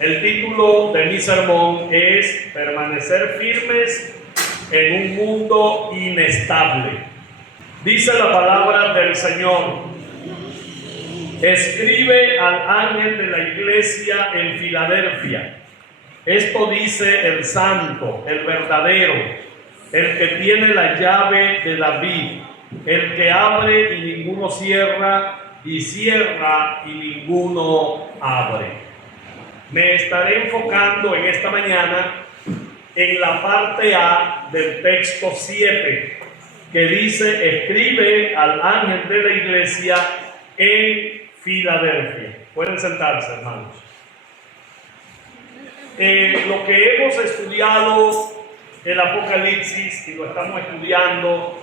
El título de mi sermón es Permanecer firmes en un mundo inestable. Dice la palabra del Señor: escribe al ángel de la iglesia en Filadelfia. Esto dice el santo, el verdadero, el que tiene la llave de David, el que abre y ninguno cierra, y cierra y ninguno abre. Me estaré enfocando en esta mañana en la parte A del texto 7, que dice: escribe al ángel de la iglesia en Filadelfia. Pueden sentarse, hermanos. Lo que hemos estudiado el Apocalipsis, y lo estamos estudiando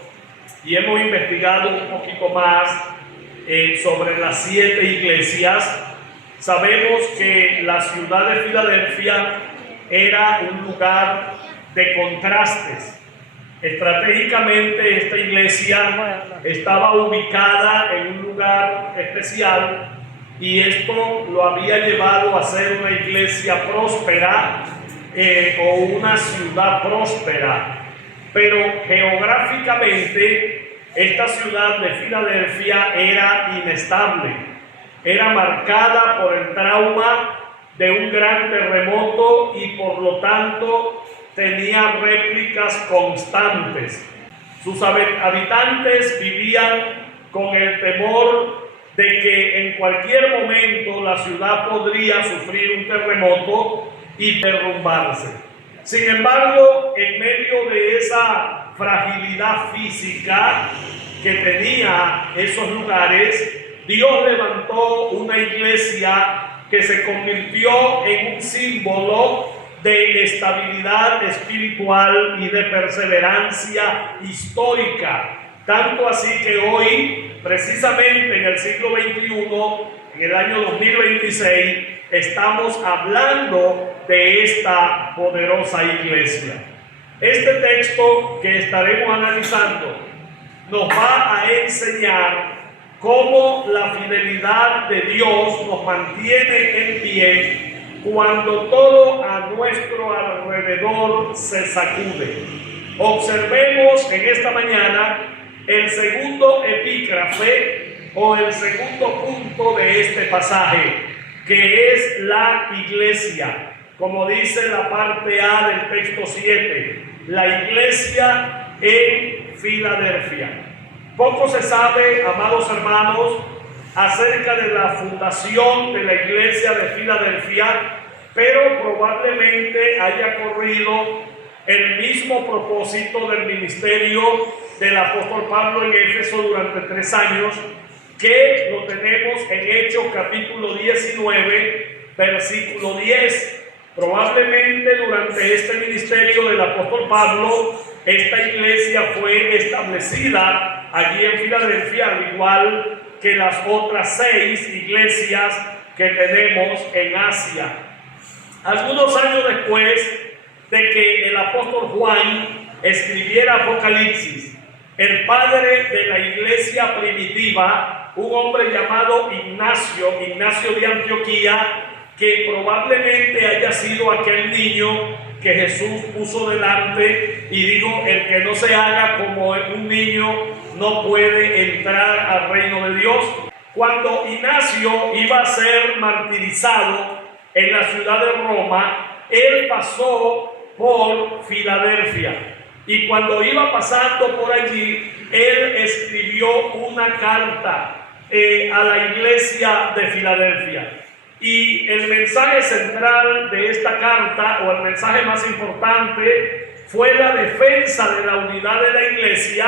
y hemos investigado un poquito más sobre las 7 iglesias, sabemos que la ciudad de Filadelfia era un lugar de contrastes. Estratégicamente, esta iglesia estaba ubicada en un lugar especial, y esto lo había llevado a ser una iglesia próspera o una ciudad próspera. Pero geográficamente, esta ciudad de Filadelfia era inestable. Era marcada por el trauma de un gran terremoto y por lo tanto tenía réplicas constantes. Sus habitantes vivían con el temor de que en cualquier momento la ciudad podría sufrir un terremoto y derrumbarse. Sin embargo, en medio de esa fragilidad física que tenía esos lugares, Dios levantó una iglesia que se convirtió en un símbolo de estabilidad espiritual y de perseverancia histórica. Tanto así que hoy, precisamente en el siglo XXI, en el año 2026, estamos hablando de esta poderosa iglesia. Este texto que estaremos analizando nos va a enseñar cómo la fidelidad de Dios nos mantiene en pie cuando todo a nuestro alrededor se sacude. Observemos en esta mañana el segundo epígrafe o el segundo punto de este pasaje, que es la iglesia. Como dice la parte A del texto 7, la iglesia en Filadelfia. Poco se sabe, amados hermanos, acerca de la fundación de la iglesia de Filadelfia, pero probablemente haya corrido el mismo propósito del ministerio del apóstol Pablo en Éfeso durante 3 años, que lo tenemos en Hechos capítulo 19, versículo 10. Probablemente durante este ministerio del apóstol Pablo, esta iglesia fue establecida allí en Filadelfia, al igual que las otras 6 iglesias que tenemos en Asia. Algunos años después de que el apóstol Juan escribiera Apocalipsis, el padre de la iglesia primitiva, un hombre llamado Ignacio de Antioquía, que probablemente haya sido aquel niño que Jesús puso delante y dijo: el que no se haga como un niño no puede entrar al reino de Dios. Cuando Ignacio iba a ser martirizado en la ciudad de Roma, él pasó por Filadelfia, y cuando iba pasando por allí, él escribió una carta a la iglesia de Filadelfia. Y el mensaje central de esta carta, o el mensaje más importante, fue la defensa de la unidad de la iglesia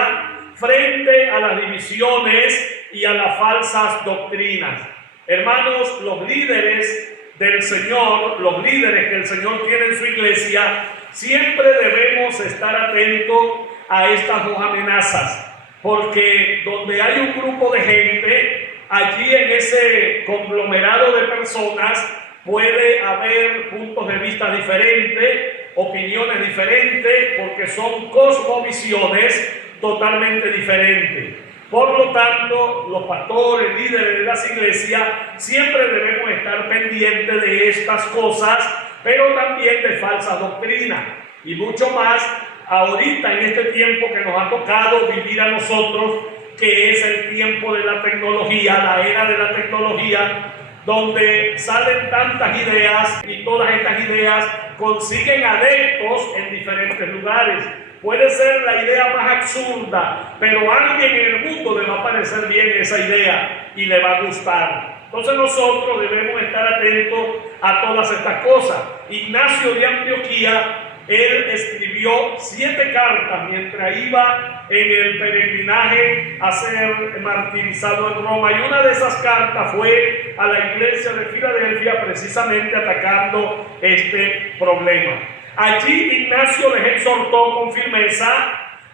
frente a las divisiones y a las falsas doctrinas. Hermanos, los líderes del Señor, los líderes que el Señor tiene en su iglesia, siempre debemos estar atentos a estas 2 amenazas, porque donde hay un grupo de gente, allí en ese conglomerado de personas puede haber puntos de vista diferentes, opiniones diferentes, porque son cosmovisiones totalmente diferentes. Por lo tanto, los pastores, líderes de las iglesias, siempre debemos estar pendientes de estas cosas, pero también de falsas doctrinas. Y mucho más ahorita en este tiempo que nos ha tocado vivir a nosotros, que es el tiempo de la tecnología, la era de la tecnología, donde salen tantas ideas y todas estas ideas consiguen adeptos en diferentes lugares. Puede ser la idea más absurda, pero a alguien en el mundo le va a parecer bien esa idea y le va a gustar. Entonces nosotros debemos estar atentos a todas estas cosas. Ignacio de Antioquía, él escribió 7 cartas mientras iba en el peregrinaje a ser martirizado en Roma, y una de esas cartas fue a la iglesia de Filadelfia, precisamente atacando este problema. Allí Ignacio les exhortó con firmeza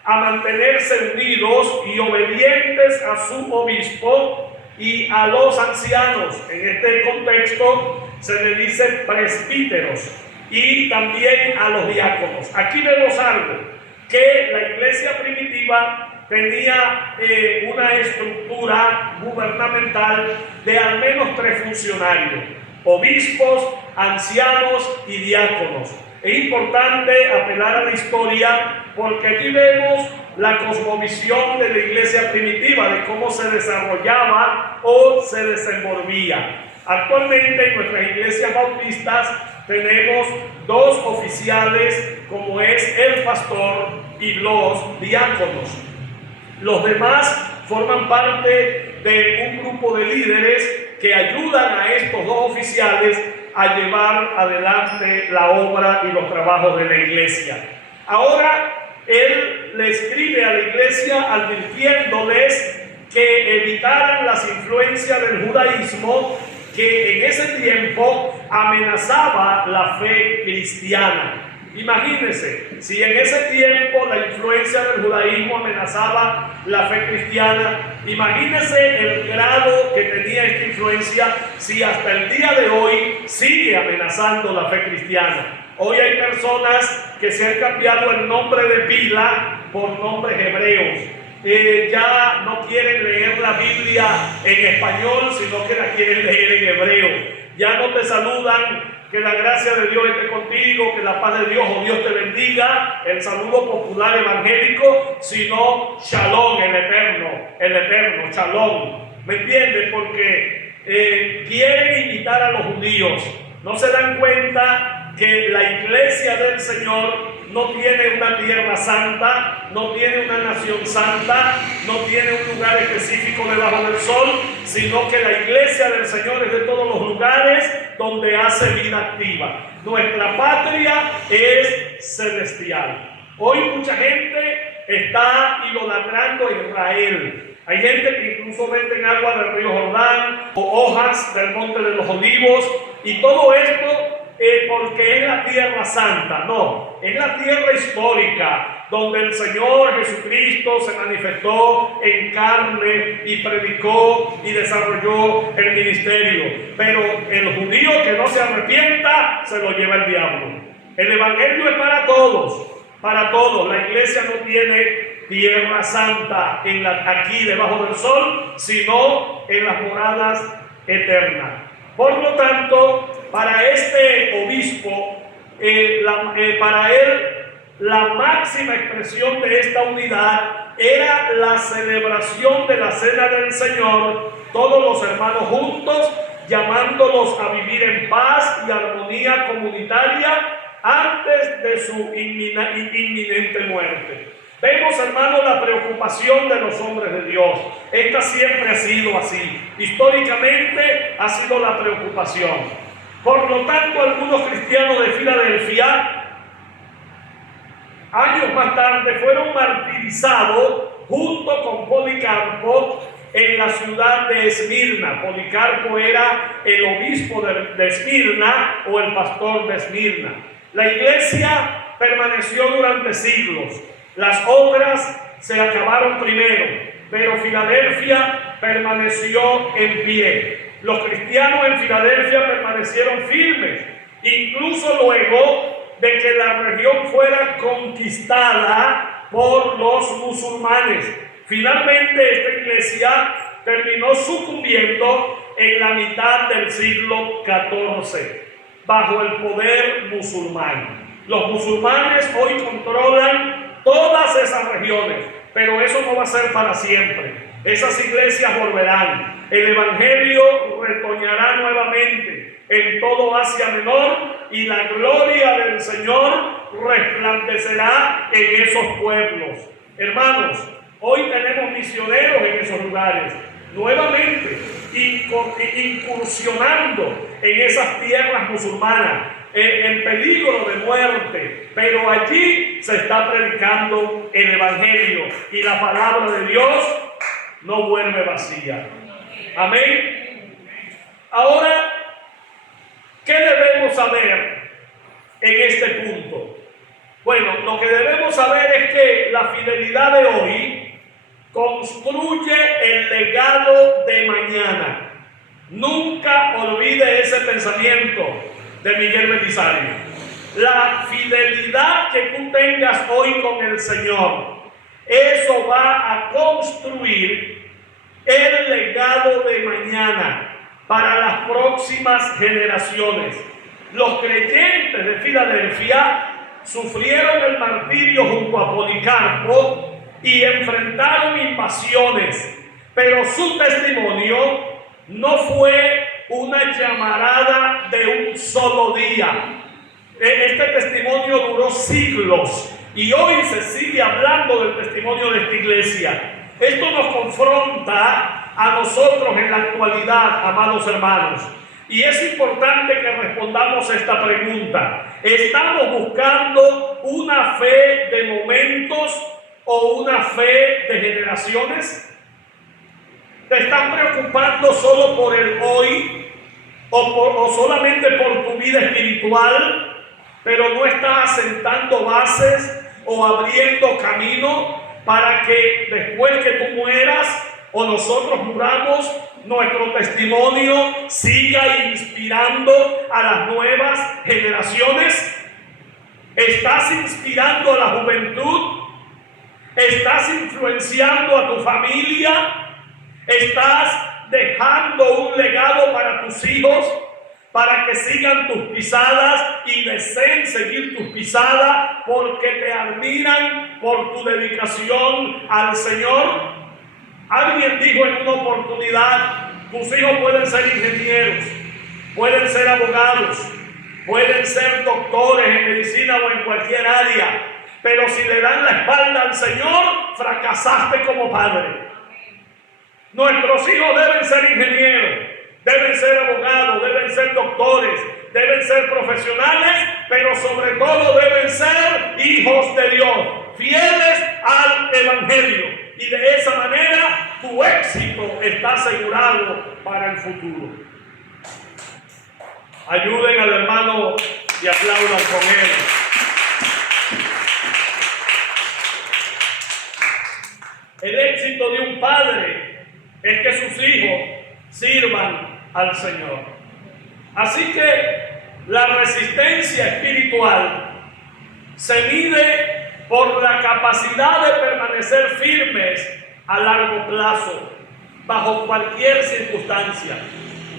a mantenerse unidos y obedientes a su obispo y a los ancianos. En este contexto se le dice presbíteros, y también a los diáconos. Aquí vemos algo, que la iglesia primitiva tenía una estructura gubernamental de al menos 3 funcionarios: obispos, ancianos y diáconos. Es importante apelar a la historia, porque aquí vemos la cosmovisión de la iglesia primitiva, de cómo se desarrollaba o se desenvolvía. Actualmente en nuestras iglesias bautistas tenemos 2 oficiales, como es el pastor y los diáconos. Los demás forman parte de un grupo de líderes que ayudan a estos 2 oficiales a llevar adelante la obra y los trabajos de la iglesia. Ahora él le escribe a la iglesia advirtiéndoles que evitaran las influencias del judaísmo, que en ese tiempo amenazaba la fe cristiana. Imagínense, si en ese tiempo la influencia del judaísmo amenazaba la fe cristiana, imagínense el grado que tenía esta influencia si hasta el día de hoy sigue amenazando la fe cristiana. Hoy hay personas que se han cambiado el nombre de pila por nombres hebreos. Ya no quieren leer la Biblia en español, sino que la quieren leer en hebreo. Ya no te saludan que la gracia de Dios esté contigo, que la paz de Dios o Dios te bendiga, el saludo popular evangélico, sino shalom, el eterno, shalom. ¿Me entiendes? Porque quieren imitar a los judíos. No se dan cuenta que la iglesia del Señor no tiene una tierra santa, no tiene una nación santa, no tiene un lugar específico debajo del sol, sino que la iglesia del Señor es de todos los lugares donde hace vida activa. Nuestra patria es celestial. Hoy mucha gente está idolatrando a Israel. Hay gente que incluso venden agua del río Jordán o hojas del monte de los olivos, y todo esto porque es la tierra santa. No, es la tierra histórica donde el Señor Jesucristo se manifestó en carne y predicó y desarrolló el ministerio. Pero el judío que no se arrepienta se lo lleva el diablo. El evangelio es para todos, para todos. La iglesia no tiene tierra santa aquí debajo del sol, sino en las moradas eternas. Por lo tanto, para este obispo, para él, la máxima expresión de esta unidad era la celebración de la Cena del Señor, todos los hermanos juntos, llamándolos a vivir en paz y armonía comunitaria antes de su inminente muerte. Vemos, hermanos, la preocupación de los hombres de Dios. Esta siempre ha sido así. Históricamente ha sido la preocupación. Por lo tanto, algunos cristianos de Filadelfia, años más tarde, fueron martirizados junto con Policarpo en la ciudad de Esmirna. Policarpo era el obispo de Esmirna, o el pastor de Esmirna. La iglesia permaneció durante siglos. Las obras se acabaron primero, pero Filadelfia permaneció en pie. Los cristianos en Filadelfia permanecieron firmes, incluso luego de que la región fuera conquistada por los musulmanes. Finalmente esta iglesia terminó sucumbiendo en la mitad del siglo XIV bajo el poder musulmán. Los musulmanes hoy controlan todas esas regiones, pero eso no va a ser para siempre. Esas iglesias volverán. El evangelio retoñará nuevamente en todo Asia Menor y la gloria del Señor resplandecerá en esos pueblos. Hermanos, hoy tenemos misioneros en esos lugares, nuevamente incursionando en esas tierras musulmanas, en peligro de muerte, pero allí se está predicando el evangelio y la palabra de Dios no vuelve vacía. Amén. Ahora, ¿qué debemos saber en este punto? Bueno, lo que debemos saber es que la fidelidad de hoy construye el legado de mañana. Nunca olvide ese pensamiento de Miguel Belisario. La fidelidad que tú tengas hoy con el Señor, eso va a construir el legado de mañana para las próximas generaciones. Los creyentes de Filadelfia sufrieron el martirio junto a Policarpo y enfrentaron invasiones, pero su testimonio no fue una llamarada de un solo día. Este testimonio duró siglos y hoy se sigue hablando del testimonio de esta iglesia. Esto nos confronta a nosotros en la actualidad, amados hermanos. Y es importante que respondamos esta pregunta. ¿Estamos buscando una fe de momentos o una fe de generaciones? ¿Te estás preocupando solo por el hoy o solamente por tu vida espiritual, pero no estás asentando bases o abriendo camino para que después que tú mueras o nosotros muramos, nuestro testimonio siga inspirando a las nuevas generaciones? ¿Estás inspirando a la juventud? ¿Estás influenciando a tu familia? ¿Estás dejando un legado para tus hijos para que sigan tus pisadas y deseen seguir tus pisadas porque te admiran por tu dedicación al Señor? Alguien dijo en una oportunidad: tus hijos pueden ser ingenieros, pueden ser abogados, pueden ser doctores en medicina o en cualquier área, pero si le dan la espalda al Señor, fracasaste como padre. Nuestros hijos deben ser ingenieros, deben ser abogados, deben ser doctores, deben ser profesionales, pero sobre todo deben ser hijos de Dios, fieles al Evangelio. Y de esa manera tu éxito está asegurado para el futuro. Ayuden al hermano y aplaudan con él. El éxito de un padre es que sus hijos sirvan al Señor. Así que la resistencia espiritual se mide por la capacidad de permanecer firmes a largo plazo, bajo cualquier circunstancia.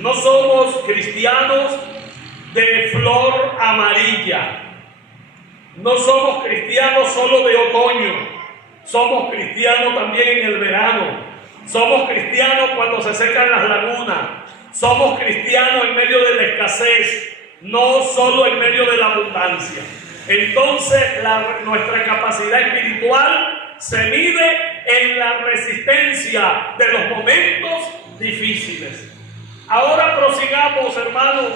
No somos cristianos de flor amarilla. No somos cristianos solo de otoño. Somos cristianos también en el verano. Somos cristianos cuando se secan las lagunas. Somos cristianos en medio de la escasez, no solo en medio de la abundancia. Entonces, nuestra capacidad espiritual se mide en la resistencia de los momentos difíciles. Ahora prosigamos, hermanos,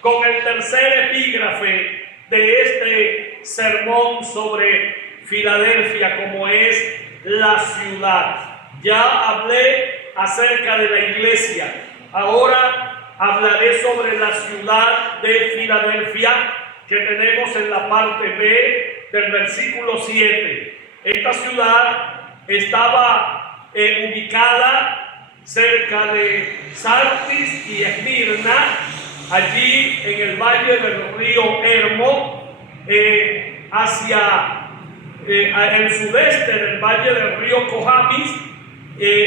con el tercer epígrafe de este sermón sobre Filadelfia, como es la ciudad. Ya hablé acerca de la iglesia. Ahora hablaré sobre la ciudad de Filadelfia, que tenemos en la parte B del versículo 7. Esta ciudad estaba ubicada cerca de Sardis y Esmirna, allí en el valle del río Hermo, hacia el sudeste del valle del río Cojamis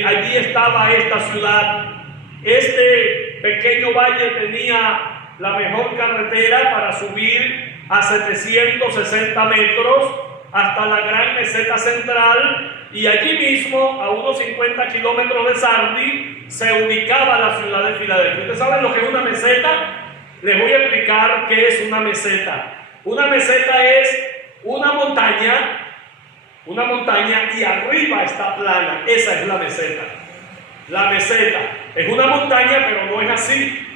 allí estaba esta ciudad. Este pequeño valle tenía la mejor carretera para subir a 760 metros hasta la gran meseta central, y allí mismo, a unos 50 kilómetros de Sardi, se ubicaba la ciudad de Filadelfia. ¿Ustedes saben lo que es una meseta? Les voy a explicar qué es una meseta. Una meseta es una montaña y arriba está plana. Esa es la meseta. La meseta es una montaña, pero no es así,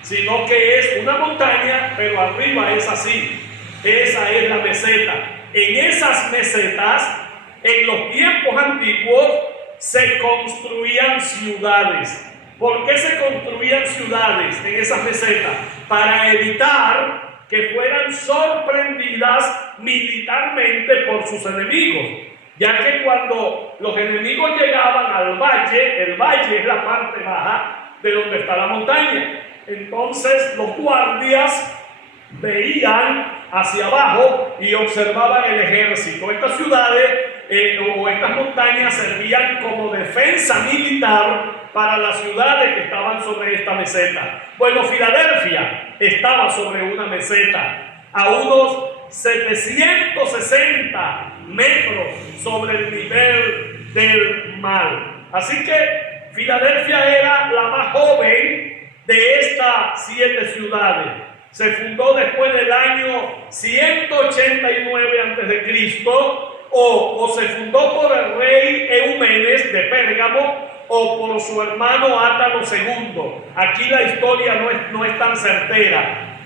sino que es una montaña, pero arriba es así. Esa es la meseta. En esas mesetas, en los tiempos antiguos, se construían ciudades. ¿Por qué se construían ciudades en esas mesetas? Para evitar que fueran sorprendidas militarmente por sus enemigos, ya que cuando los enemigos llegaban al valle, el valle es la parte baja de donde está la montaña, entonces los guardias veían hacia abajo y observaban el ejército. Estas ciudades o estas montañas servían como defensa militar para las ciudades que estaban sobre esta meseta. Bueno, Filadelfia estaba sobre una meseta a unos 760 metros sobre el nivel del mar. Así que Filadelfia era la más joven de estas 7 ciudades. Se fundó después del año 189 a.C. o se fundó por el rey Eumenes de Pérgamo o por su hermano Átalo II. Aquí la historia no es tan certera.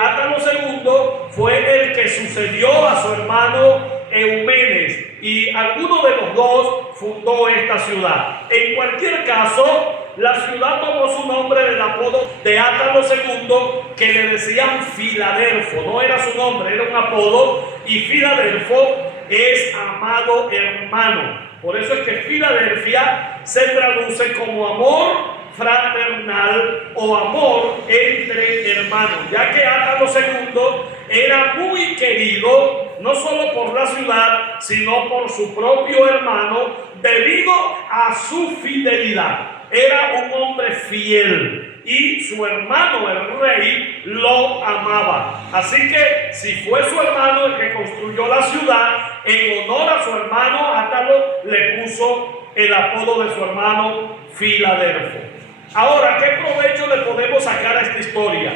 Átalo II fue el que sucedió a su hermano Eumenes, y alguno de los dos fundó esta ciudad. En cualquier caso, la ciudad tomó su nombre del apodo de Átalo II, que le decían Filadelfo. No era su nombre, era un apodo, y Filadelfo es amado hermano. Por eso es que Filadelfia se traduce como amor fraternal o amor entre hermanos, ya que Átalo II era muy querido no solo por la ciudad, sino por su propio hermano, debido a su fidelidad. Era un hombre fiel y su hermano, el rey, lo amaba. Así que si fue su hermano el que construyó la ciudad, en honor a su hermano, Átalo le puso el apodo de su hermano Filadelfo. Ahora, ¿qué provecho le podemos sacar a esta historia?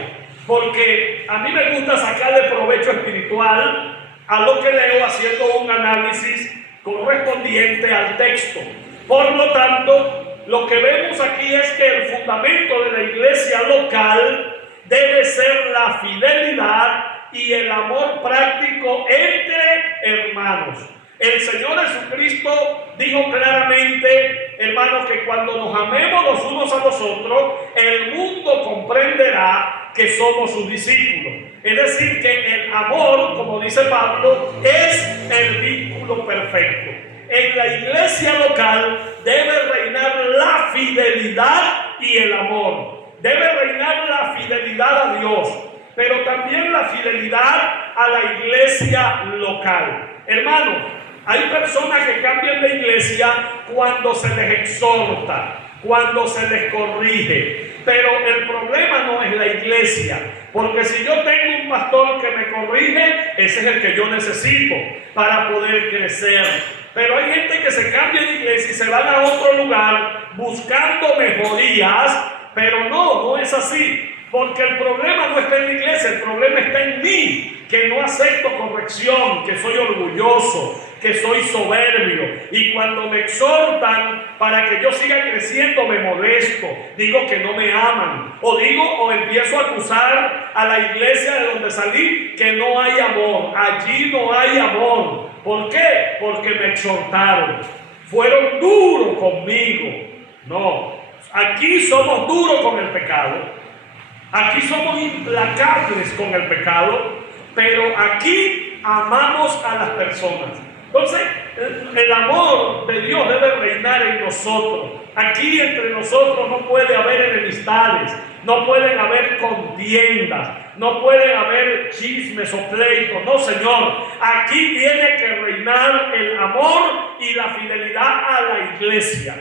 Porque a mí me gusta sacarle provecho espiritual a lo que leo, haciendo un análisis correspondiente al texto. Por lo tanto, lo que vemos aquí es que el fundamento de la iglesia local debe ser la fidelidad y el amor práctico entre hermanos. El Señor Jesucristo dijo claramente, hermanos, que cuando nos amemos los unos a los otros, el mundo comprenderá que somos sus discípulos. Es decir, que el amor, como dice Pablo, es el vínculo perfecto. En la iglesia local debe reinar la fidelidad y el amor. Debe reinar la fidelidad a Dios, pero también la fidelidad a la iglesia local. Hermanos, hay personas que cambian de iglesia cuando se les exhorta, cuando se les corrige, pero el problema no es la iglesia, porque si yo tengo un pastor que me corrige, ese es el que yo necesito para poder crecer. Pero hay gente que se cambia de iglesia y se van a otro lugar buscando mejorías, pero no es así. Porque el problema no está en la iglesia, el problema está en mí, que no acepto corrección, que soy orgulloso, que soy soberbio. Y cuando me exhortan para que yo siga creciendo, me molesto, digo que no me aman, o empiezo a acusar a la iglesia de donde salí que no hay amor. Allí no hay amor. ¿Por qué? Porque me exhortaron, fueron duros conmigo. No, aquí somos duros con el pecado. Aquí somos implacables con el pecado, pero aquí amamos a las personas. Entonces, el amor de Dios debe reinar en nosotros. Aquí entre nosotros no puede haber enemistades, no pueden haber contiendas, no pueden haber chismes o pleitos. No, Señor. Aquí tiene que reinar el amor y la fidelidad a la iglesia.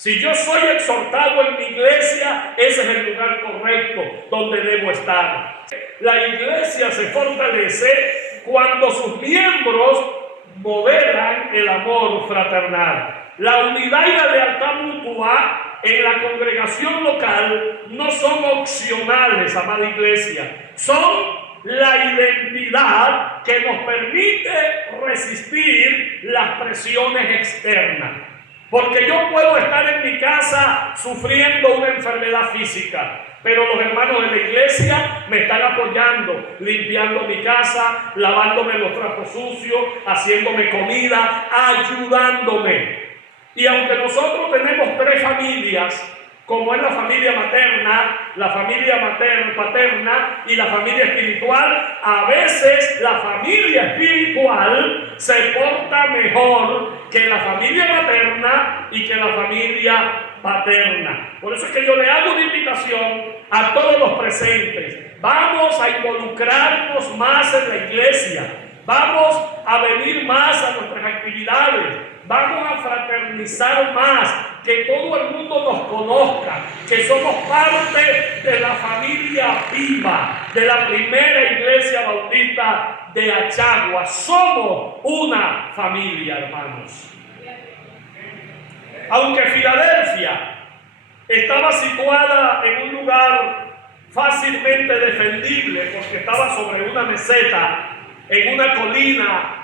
Si yo soy exhortado en mi iglesia, ese es el lugar correcto donde debo estar. La iglesia se fortalece cuando sus miembros modelan el amor fraternal. La unidad y la lealtad mutua en la congregación local no son opcionales, amada iglesia. Son la identidad que nos permite resistir las presiones externas. Porque yo puedo estar en mi casa sufriendo una enfermedad física, pero los hermanos de la iglesia me están apoyando, limpiando mi casa, lavándome los trapos sucios, haciéndome comida, ayudándome. Y aunque nosotros tenemos 3 familias, como es la familia materna, la familia paterna y la familia espiritual, a veces la familia espiritual se porta mejor que la familia materna y que la familia paterna. Por eso es que yo le hago una invitación a todos los presentes. Vamos a involucrarnos más en la iglesia. Vamos a venir más a nuestras actividades. Vamos a fraternizar más, que todo el mundo nos conozca, que somos parte de la familia viva, de la primera iglesia bautista de Achagua. Somos una familia, hermanos. Aunque Filadelfia estaba situada en un lugar fácilmente defendible, porque estaba sobre una meseta, en una colina,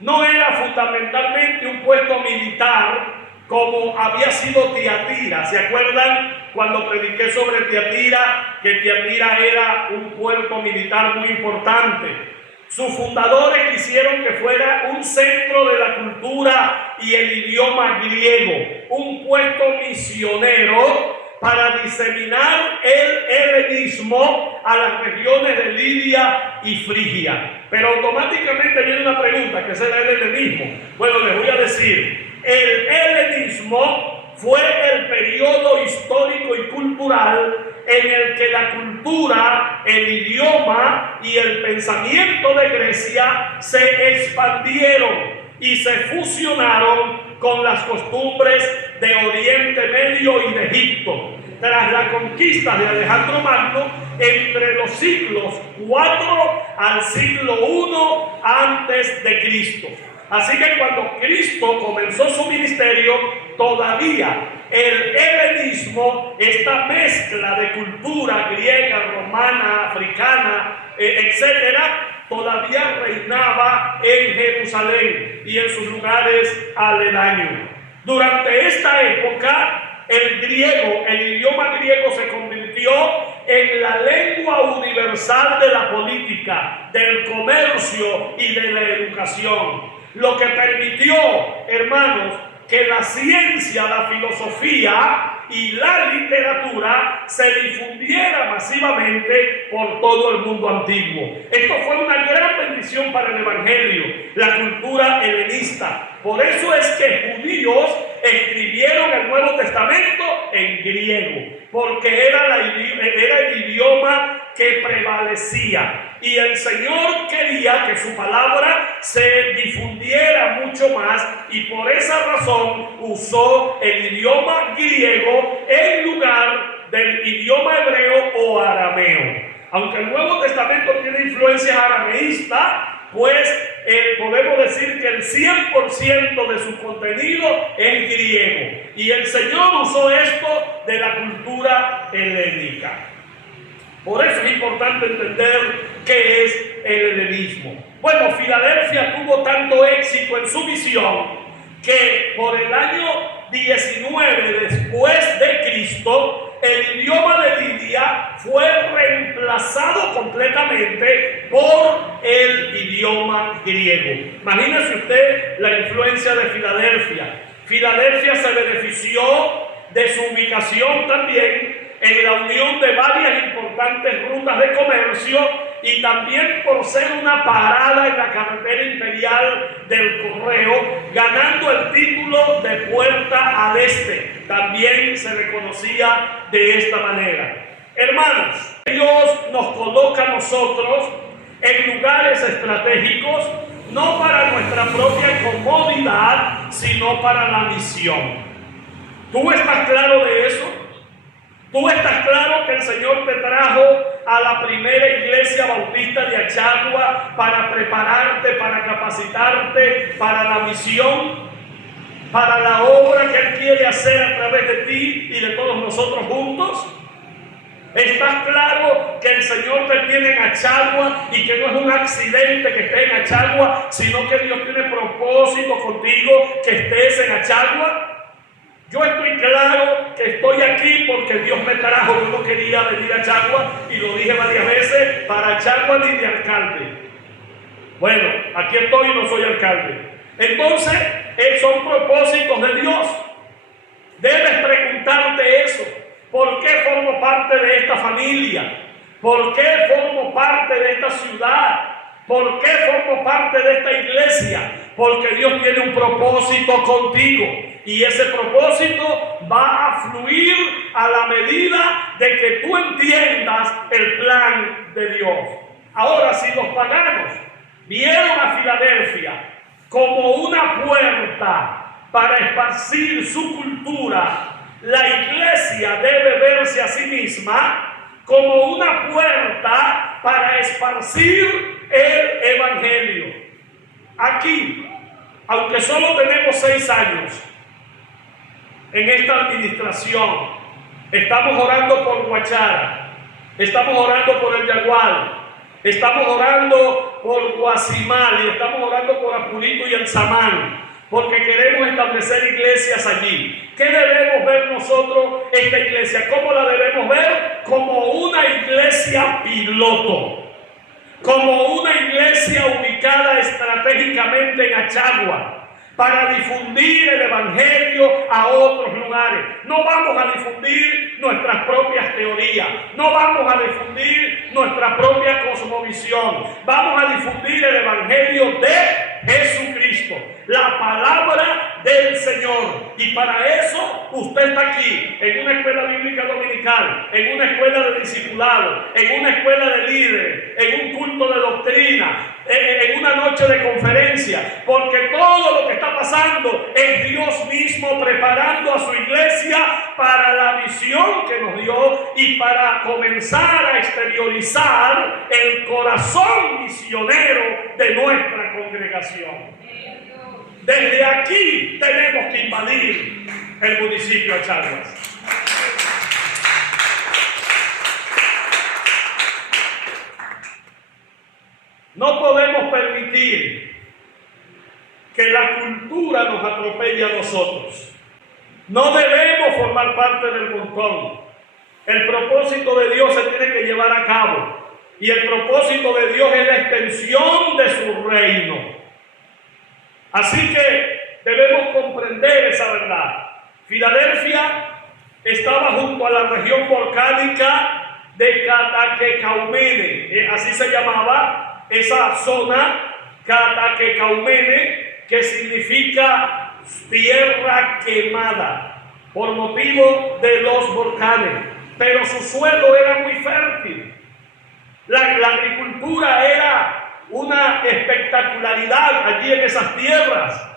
no era fundamentalmente un puesto militar como había sido Tiatira. ¿Se acuerdan cuando prediqué sobre Tiatira? Que Tiatira era un puerto militar muy importante. Sus fundadores quisieron que fuera un centro de la cultura y el idioma griego, un puesto misionero para diseminar el helenismo a las regiones de Lidia y Frigia. Pero automáticamente viene una pregunta, ¿qué es el helenismo? Bueno, les voy a decir, el helenismo fue el periodo histórico y cultural en el que la cultura, el idioma y el pensamiento de Grecia se expandieron y se fusionaron con las costumbres de Oriente Medio y de Egipto. Tras la conquista de Alejandro Magno, entre los siglos IV al siglo I antes de Cristo. Así que cuando Cristo comenzó su ministerio, todavía el helenismo, esta mezcla de cultura griega, romana, africana, etcétera, todavía reinaba en Jerusalén y en sus lugares aledaños. Durante esta época, el griego, el idioma griego se convirtió en la lengua universal de la política, del comercio y de la educación. Lo que permitió, hermanos, que la ciencia, la filosofía y la literatura se difundiera masivamente por todo el mundo antiguo. Esto fue una gran bendición para el Evangelio, la cultura helenista. Por eso es que judíos escribieron el Nuevo Testamento en griego, porque era el idioma que prevalecía. Y el Señor quería que su palabra se difundiera mucho más, y por esa razón usó el idioma griego en lugar del idioma hebreo o arameo. Aunque el Nuevo Testamento tiene influencias arameístas, pues podemos decir que el 100% de su contenido es griego. Y el Señor usó esto de la cultura helénica. Por eso es importante entender qué es el helenismo. Bueno, Filadelfia tuvo tanto éxito en su misión que por el año 19 después de Cristo, el idioma de Lidia fue reemplazado completamente por el idioma griego. Imagínese usted la influencia de Filadelfia. Filadelfia se benefició de su ubicación también en la unión de varias importantes rutas de comercio y también por ser una parada en la carretera imperial del correo, ganando el título de Puerta al Este. También se reconocía de esta manera. Hermanos, Dios nos coloca a nosotros en lugares estratégicos, no para nuestra propia comodidad, sino para la misión. ¿Tú estás claro de eso? ¿Tú estás claro que el Señor te trajo a la primera iglesia bautista de Achagua para prepararte, para capacitarte para la misión, para la obra que Él quiere hacer a través de ti y de todos nosotros juntos? ¿Estás claro que el Señor te tiene en Achagua y que no es un accidente que estés en Achagua, sino que Dios tiene propósito contigo que estés en Achagua? Yo estoy claro que estoy aquí porque Dios me trajo. Yo no quería venir a Achagua y lo dije varias veces, para Achagua ni de alcalde. Bueno, aquí estoy y no soy alcalde. Entonces, son propósitos de Dios. Debes preguntarte eso. ¿Por qué formo parte de esta familia? ¿Por qué formo parte de esta ciudad? ¿Por qué formo parte de esta iglesia? Porque Dios tiene un propósito contigo. Y ese propósito va a fluir a la medida de que tú entiendas el plan de Dios. Ahora, si los paganos vieron a Filadelfia como una puerta para esparcir su cultura, la iglesia debe verse a sí misma como una puerta para esparcir el evangelio. Aquí, aunque solo tenemos 6 años en esta administración, estamos orando por Guachara, estamos orando por el Yagual, estamos orando por Guasimal y estamos orando por Apurito y el Samán, porque queremos establecer iglesias allí. ¿Qué debemos ver nosotros esta iglesia? ¿Cómo la debemos ver? Como una iglesia piloto, como una iglesia ubicada estratégicamente en Achagua, para difundir el evangelio a otros lugares. No vamos a difundir nuestras propias teorías, no vamos a difundir nuestra propia cosmovisión, vamos a difundir el evangelio de Jesucristo, la palabra del Señor. Y para eso usted está aquí, en una escuela bíblica dominical, en una escuela de discipulado, en una escuela de líderes, en un culto de doctrina, en una noche de conferencia, porque todo lo que está pasando es Dios mismo preparando a su iglesia para la misión que nos dio y para comenzar a exteriorizar el corazón misionero de nuestra congregación. Desde aquí tenemos que invadir el municipio de Achaguas. No podemos permitir que la cultura nos atropelle a nosotros. No debemos formar parte del montón. El propósito de Dios se tiene que llevar a cabo. Y el propósito de Dios es la extensión de su reino. Así que debemos comprender esa verdad. Filadelfia estaba junto a la región volcánica de Cataquecaumene, así se llamaba esa zona, Cataquecaumene, que significa tierra quemada por motivo de los volcanes, pero su suelo era muy fértil. La agricultura era una espectacularidad allí en esas tierras.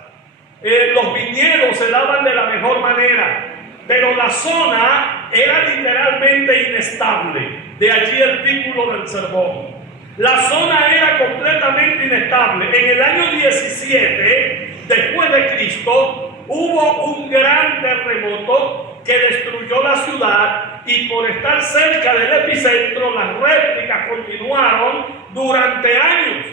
Los viñedos se daban de la mejor manera, pero la zona era literalmente inestable. De allí el título del sermón. La zona era completamente inestable. En el año 17 después de Cristo hubo un gran terremoto que destruyó la ciudad, y por estar cerca del epicentro las réplicas continuaron durante años.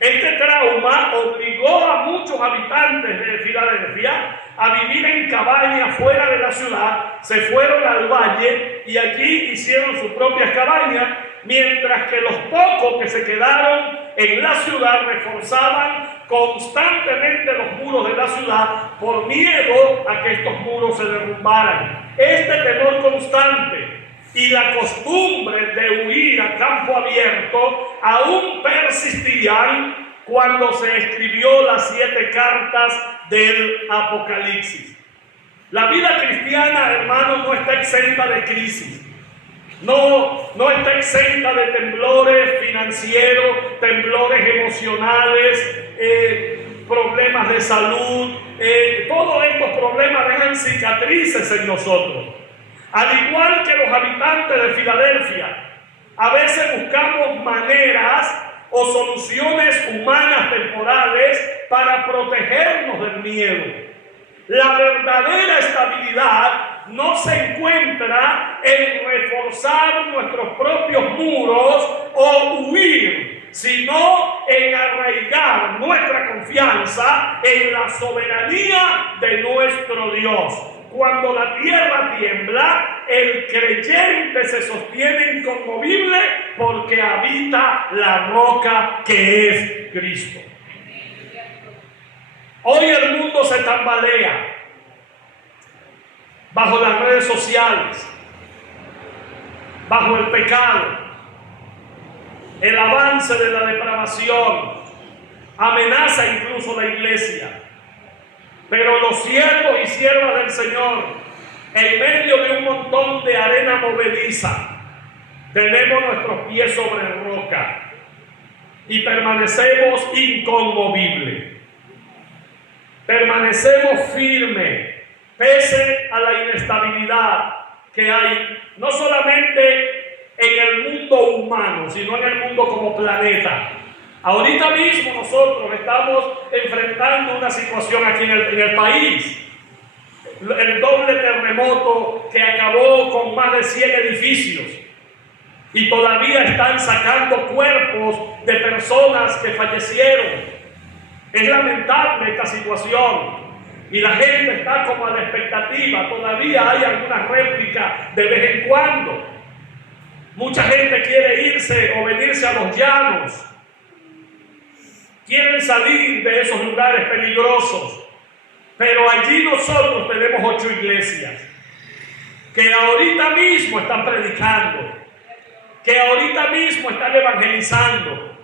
Este trauma obligó a muchos habitantes de Filadelfia a vivir en cabañas fuera de la ciudad. Se fueron al valle y allí hicieron sus propias cabañas, mientras que los pocos que se quedaron en la ciudad reforzaban constantemente los muros de la ciudad por miedo a que estos muros se derrumbaran. Este temor constante y la costumbre de huir a campo abierto aún persistían cuando se escribió las 7 cartas del Apocalipsis. La vida cristiana, hermanos, no está exenta de crisis. No está exenta de temblores financieros, temblores emocionales, problemas de salud, todos estos problemas dejan cicatrices en nosotros. Al igual que los habitantes de Filadelfia, a veces buscamos maneras o soluciones humanas temporales para protegernos del miedo. La verdadera estabilidad no se encuentra en reforzar nuestros propios muros o huir, sino en arraigar nuestra confianza en la soberanía de nuestro Dios. Cuando la tierra tiembla, el creyente se sostiene inconmovible porque habita la roca que es Cristo. Hoy el mundo se tambalea bajo las redes sociales, bajo el pecado, el avance de la depravación, amenaza incluso la iglesia. Pero los siervos y siervas del Señor, en medio de un montón de arena movediza, tenemos nuestros pies sobre roca y permanecemos inconmovibles. Permanecemos firmes, pese a la inestabilidad que hay, no solamente en el mundo humano, sino en el mundo como planeta. Ahorita mismo nosotros estamos enfrentando una situación aquí en el país. El doble terremoto que acabó con más de 100 edificios. Y todavía están sacando cuerpos de personas que fallecieron. Es lamentable esta situación. Y la gente está como a la expectativa. Todavía hay algunas réplicas de vez en cuando. Mucha gente quiere irse o venirse a los llanos. Quieren salir de esos lugares peligrosos, pero allí nosotros tenemos 8 iglesias que ahorita mismo están predicando, que ahorita mismo están evangelizando.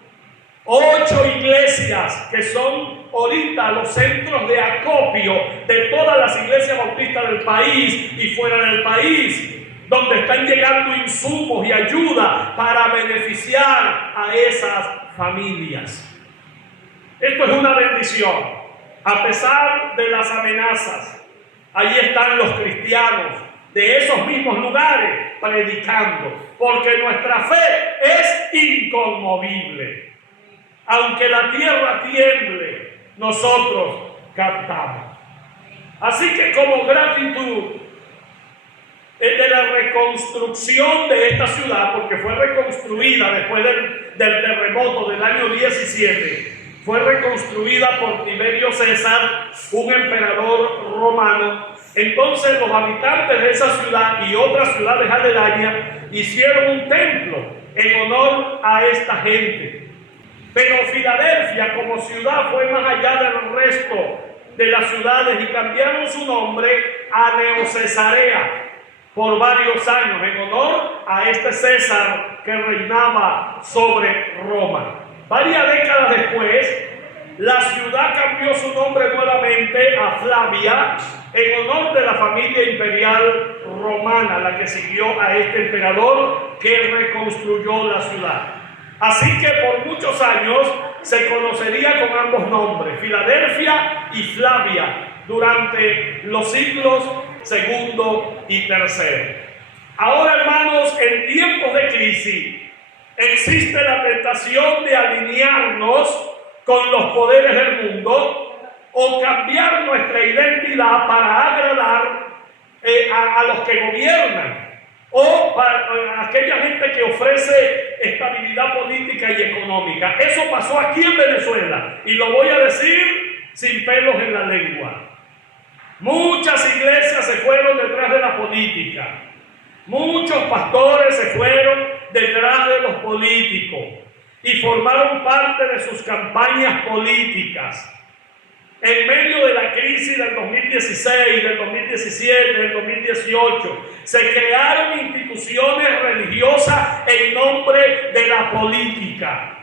8 iglesias que son ahorita los centros de acopio de todas las iglesias bautistas del país y fuera del país, donde están llegando insumos y ayuda para beneficiar a esas familias. Esto es una bendición. A pesar de las amenazas, ahí están los cristianos de esos mismos lugares predicando, porque nuestra fe es inconmovible. Aunque la tierra tiemble, nosotros cantamos. Así que como gratitud de la reconstrucción de esta ciudad, porque fue reconstruida después del terremoto del año 17, fue reconstruida por Tiberio César, un emperador romano. Entonces los habitantes de esa ciudad y otras ciudades aledañas hicieron un templo en honor a esta gente. Pero Filadelfia como ciudad fue más allá del resto de las ciudades y cambiaron su nombre a Neocesarea por varios años en honor a este César que reinaba sobre Roma. Varias décadas después, la ciudad cambió su nombre nuevamente a Flavia en honor de la familia imperial romana, la que siguió a este emperador que reconstruyó la ciudad. Así que por muchos años se conocería con ambos nombres, Filadelfia y Flavia, durante los siglos segundo y tercero. Ahora, hermanos, en tiempos de crisis, existe la tentación de alinearnos con los poderes del mundo o cambiar nuestra identidad para agradar a los que gobiernan o para aquella gente que ofrece estabilidad política y económica. Eso pasó aquí en Venezuela y lo voy a decir sin pelos en la lengua. Muchas iglesias se fueron detrás de la política. Muchos pastores se fueron detrás de los políticos y formaron parte de sus campañas políticas. En medio de la crisis del 2016, del 2017, del 2018, se crearon instituciones religiosas en nombre de la política.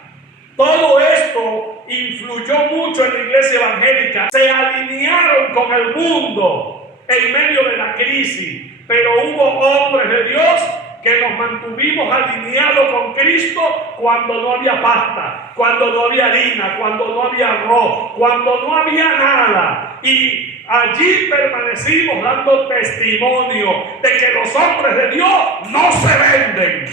Todo esto influyó mucho en la iglesia evangélica. Se alinearon con el mundo en medio de la crisis, pero hubo hombres de Dios que nos mantuvimos alineados con Cristo cuando no había pasta, cuando no había harina, cuando no había arroz, cuando no había nada. Y allí permanecimos dando testimonio de que los hombres de Dios no se venden.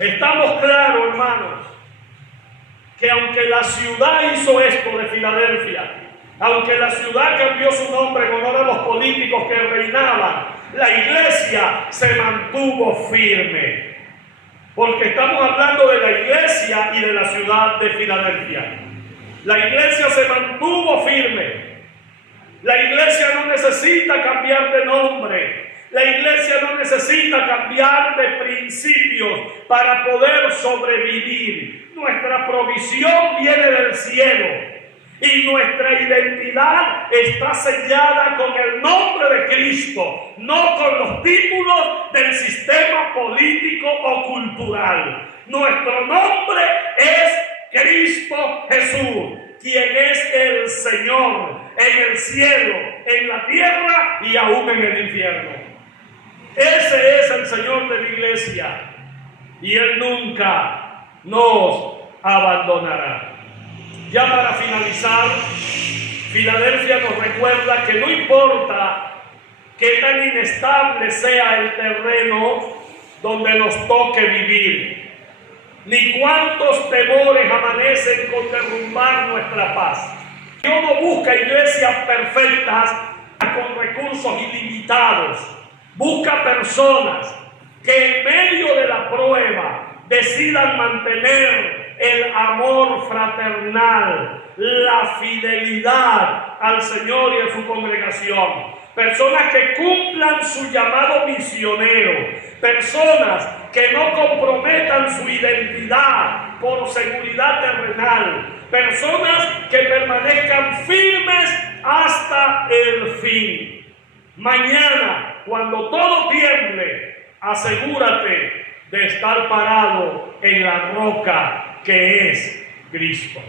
Estamos claros, hermanos, que aunque la ciudad hizo esto de Filadelfia, aunque la ciudad cambió su nombre en honor a los políticos que reinaban, la iglesia se mantuvo firme. Porque estamos hablando de la iglesia y de la ciudad de Filadelfia. La iglesia se mantuvo firme. La iglesia no necesita cambiar de nombre. La iglesia no necesita cambiar de principios para poder sobrevivir. Nuestra provisión viene del cielo. Y nuestra identidad está sellada con el nombre de Cristo, no con los títulos del sistema político o cultural. Nuestro nombre es Cristo Jesús, quien es el Señor en el cielo, en la tierra y aún en el infierno. Ese es el Señor de la iglesia y Él nunca nos abandonará. Ya para finalizar, Filadelfia nos recuerda que no importa qué tan inestable sea el terreno donde nos toque vivir, ni cuántos temores amanecen con derrumbar nuestra paz. Dios no busca iglesias perfectas con recursos ilimitados. Busca personas que en medio de la prueba decidan mantener el amor fraternal, la fidelidad al Señor y a su congregación. Personas que cumplan su llamado misionero. Personas que no comprometan su identidad por seguridad terrenal. Personas que permanezcan firmes hasta el fin. Mañana, cuando todo tiemble, asegúrate de estar parado en la roca que es Cristo.